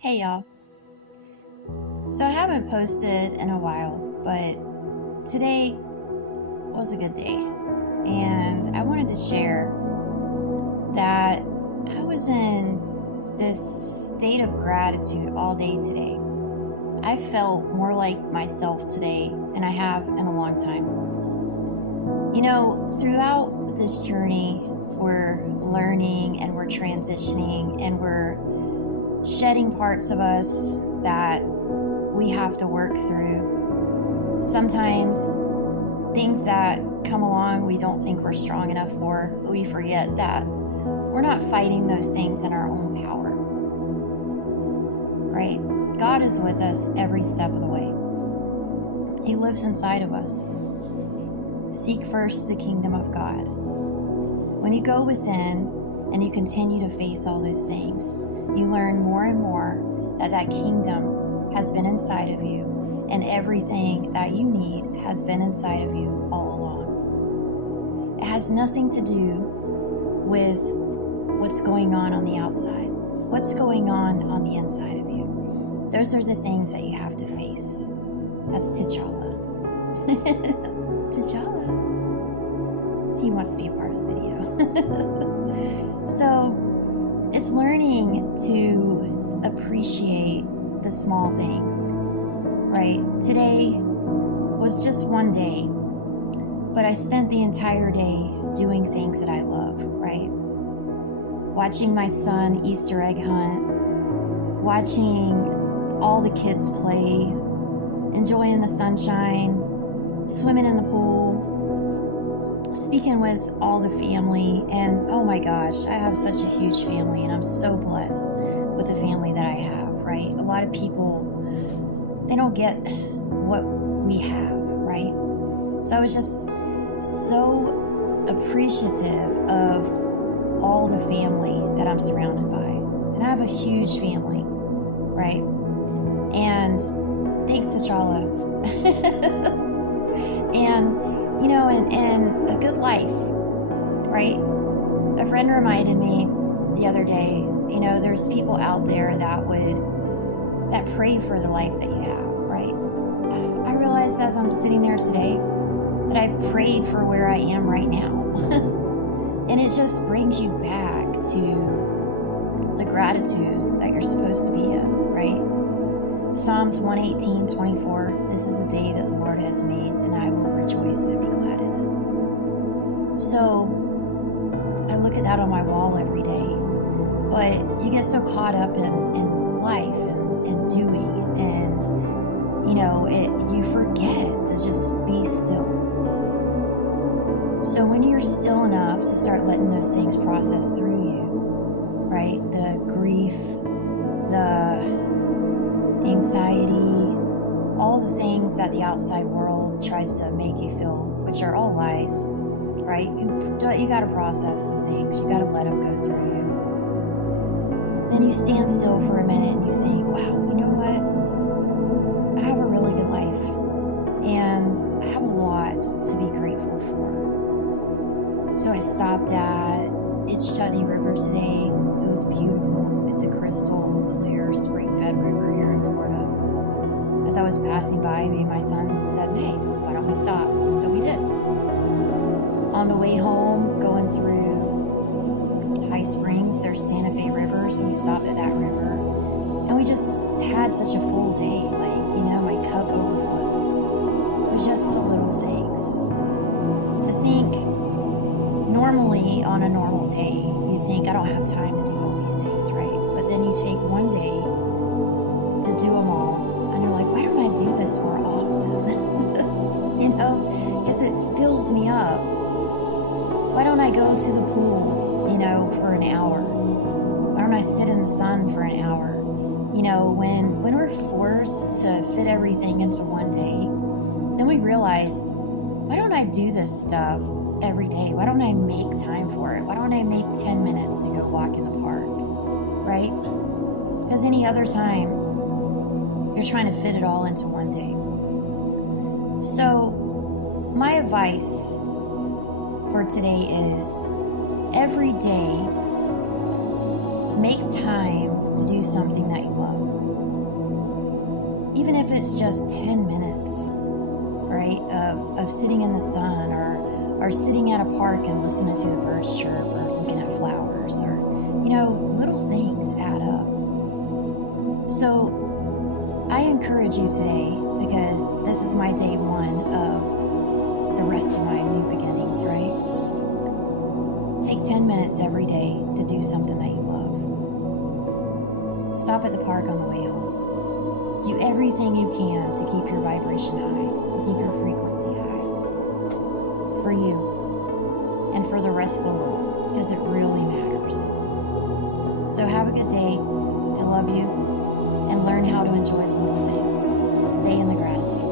Hey y'all. So I haven't posted in a while, but today was a good day. And I wanted to share that I was in this state of gratitude all day today. I felt more like myself today than I have in a long time. You know, throughout this journey, we're learning and we're transitioning and we're shedding parts of us that we have to work through. Sometimes things that come along we don't think we're strong enough for, but we forget that we're not fighting those things in our own power, right? God is with us every step of the way. He lives inside of us. Seek first the kingdom of God. When you go within and you continue to face all those things, you learn more and more that kingdom has been inside of you, and everything that you need has been inside of you all along. It has nothing to do with what's going on the outside. What's going on the inside of you? Those are the things that you have to face. That's T'Challa. T'Challa. He wants to be a part of the video. So, it's learning to appreciate the small things, right? Today was just one day, but I spent the entire day doing things that I love, right? Watching my son Easter egg hunt, watching all the kids play, enjoying the sunshine, swimming in the pool, speaking with all the family, and oh my gosh, I have such a huge family, and I'm so blessed with the family that I have, right? A lot of people, they don't get what we have, right? So I was just so appreciative of all the family that I'm surrounded by. And I have a huge family, right? And thanks to T'Challa. and and a good life, right? A friend reminded me the other day, there's people out there that pray for the life that you have, right? I realized as I'm sitting there today that I've prayed for where I am right now. And it just brings you back to the gratitude that you're supposed to be in, right? Psalms 118:24, this is a day that the Lord has made, and I will rejoice and be glad in it. So, I look at that on my wall every day, but you get so caught up in life and doing, and, you forget to just be still. So when you're still enough to start letting those things process through you, right? The grief, the anxiety, all the things that the outside world tries to make you feel, which are all lies, right? You got to process the things. You got to let them go through you. Then you stand still for a minute and you think, wow, you know what? I have a really good life, and I have a lot to be grateful for. So I stopped at Itch-Chutney River today. It was beautiful. It's a crystal clear spring-fed river here in Florida. As I was passing by, my son said, hey, why don't we stop? So we did. On the way home, going through High Springs, there's Santa Fe River, so we stopped at that river. And we just had such a full day. My cup overflows with just the little things. To think, normally on a normal day, you think, I don't have time to do all these things, right? But then you take one day to do them all, and you're like, why don't I do this more often? Because it fills me up. Why don't I go to the pool, for an hour? Why don't I sit in the sun for an hour? When we're forced to fit everything into one day, then we realize, why don't I do this stuff every day? Why don't I make time for it? Why don't I make 10 minutes to go walk in the park, right? Because any other time, you're trying to fit it all into one day. So, my advice for today is, every day, make time to do do something that you love. Even if it's just 10 minutes, right, of sitting in the sun or sitting at a park and listening to the birds chirp or looking at flowers or, little things add up. So I encourage you today, because this is my day one of the rest of my new beginnings, right? Take 10 minutes every day to do something that you love. Stop at the park on the way home. Do everything you can to keep your vibration high, to keep your frequency high. For you and for the rest of the world, because it really matters. So have a good day. I love you. And learn how to enjoy the little things. Stay in the gratitude.